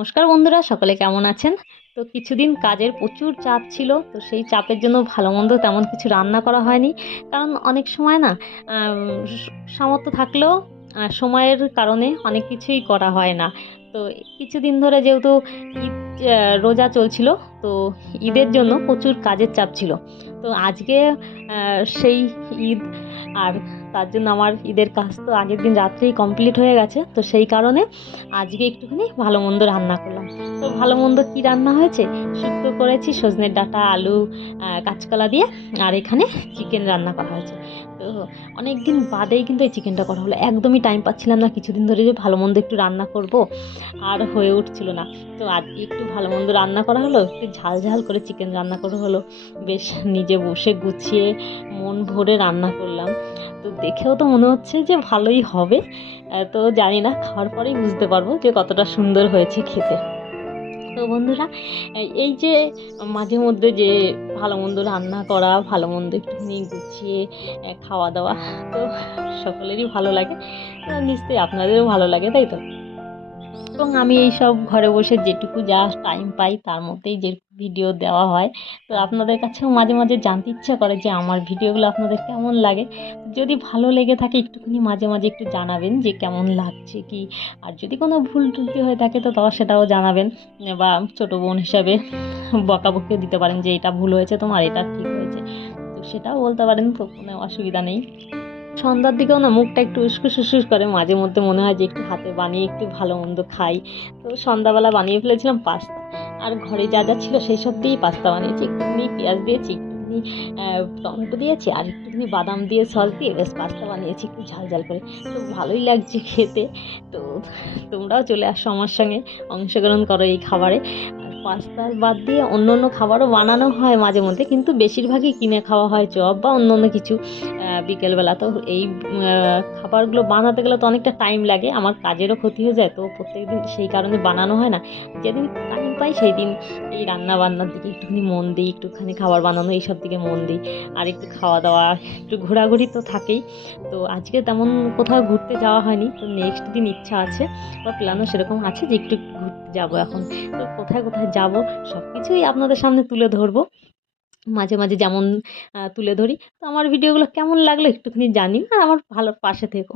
নমস্কার বন্ধুরা, সকলে কেমন আছেন? তো কিছুদিন কাজের প্রচুর চাপ ছিল, তো সেই চাপের জন্য ভালো মন্দ তেমন কিছু রান্না করা হয়নি। কারণ অনেক সময় না সামর্থ্য থাকলেও সময়ের কারণে অনেক কিছুই করা হয় না। তো কিছুদিন ধরে যেহেতু ঈদ রোজা চলছিল, তো ঈদের জন্য প্রচুর কাজের চাপ ছিল। তো আজকে সেই ঈদ, আর তার জন্য আমার ঈদের কাজ তো আগের দিন রাত্রেই কমপ্লিট হয়ে গেছে। তো সেই কারণে আজকে একটুখানি ভালো মন্দ রান্না করলাম। তো ভালো মন্দ কী রান্না হয়েছে? শুক্তো করেছি, সজনের ডাঁটা, আলু, কাঁচকলা দিয়ে। আর এখানে চিকেন রান্না করা হয়েছে। তো অনেক দিন বাদেই কিন্তু এই চিকেনটা করা হলো। একদমই টাইম পাচ্ছিলাম না কিছুদিন ধরে যে ভালো মন্দ একটু রান্না করব, আর হয়ে উঠছিল না। তো আজকে একটু ভালো মন্দ রান্না করা হলো, একটু ঝাল ঝাল করে চিকেন রান্না করা হলো। বেশ নিজে বসে গুছিয়ে মন ভরে রান্না করলাম। তো দেখেও তো মনে হচ্ছে যে ভালোই হবে। তো জানি না, খাওয়ার পরেই বুঝতে পারবো যে কতটা সুন্দর হয়েছে খেতে। তো বন্ধুরা, এই যে মাঝে মধ্যে যে ভালো মন্দ রান্না করা, ভালো মন্দ একটুখানি গুছিয়ে খাওয়া দাওয়া, তো সকলেরই ভালো লাগে। নিশ্চয়ই আপনাদেরও ভালো লাগে, তাই তো? এবং আমি এইসব ঘরে বসে যেটুকু যা টাইম পাই তার মধ্যেই যে ভিডিও দেওয়া হয়। তো আপনাদের কাছেও মাঝে মাঝে জানতে ইচ্ছা করে যে আমার ভিডিওগুলো আপনাদের কেমন লাগে। যদি ভালো লেগে থাকে একটুখানি মাঝে মাঝে একটু জানাবেন যে কেমন লাগছে কি। আর যদি কোনো ভুল ত্রুটি হয়ে থাকে তো সেটাও জানাবেন। বা ছোটো বোন হিসাবে বকাবকিও দিতে পারেন যে এটা ভুল হয়েছে তোমার, এটা ঠিক হয়েছে। তো সেটাও বলতে পারেন, তো কোনো অসুবিধা নেই। সন্ধ্যার দিকেও না মুখটা একটু উস্কুস উস্কুস করে, মাঝে মধ্যে মনে হয় যে একটু হাতে বানিয়ে একটু ভালো মন্দ খাই। তো সন্ধ্যাবেলা বানিয়ে ফেলেছিলাম পাস্তা। আর ঘরে যা যা ছিল সেই সব দিয়েই পাস্তা বানিয়েছি। একটুখানি পেঁয়াজ দিয়েছি, একটুখানি টমেটো দিয়েছি, আর একটুখানি বাদাম দিয়ে সস দিয়ে বেশ পাস্তা বানিয়েছি একটু ঝাল ঝাল করে। তো ভালোই লাগছে খেতে। তো তোমরাও চলে আসো আমার সঙ্গে, অংশগ্রহণ করো এই খাবারে। আর পাস্তার বাদ দিয়ে অন্য অন্য খাবারও বানানো হয় মাঝে মধ্যে, কিন্তু বেশিরভাগই কিনে খাওয়া হয়, চপ বা অন্য অন্য কিছু বিকেলবেলা। তো এই খাবারগুলো বানাতে গেলে তো অনেকটা টাইম লাগে, আমার কাজেরও ক্ষতি হয়ে যায়। তো প্রত্যেকদিন সেই কারণে বানানো হয় না। যেদিন টাইম পাই সেই দিন এই রান্না বান্নার দিকে একটুখানি মন দিই, একটুখানি খাবার বানানো এইসব দিকে মন দিই। আর একটু খাওয়া দাওয়া, একটু ঘোরাঘুরি তো থাকেই। তো আজকে তেমন কোথাও ঘুরতে যাওয়া হয়নি, তো নেক্সট দিন ইচ্ছা আছে বা প্ল্যানও সেরকম আছে যে একটু ঘুরতে যাবো এখন। তো কোথায় কোথায় যাব সব কিছুই আপনাদের সামনে তুলে ধরবো মাঝে মাঝে, যেমন তুলে ধরি। তো আমার ভিডিওগুলো কেমন লাগলো একটুখানি জানিও, আর আমার ভালো পাশে থেকো।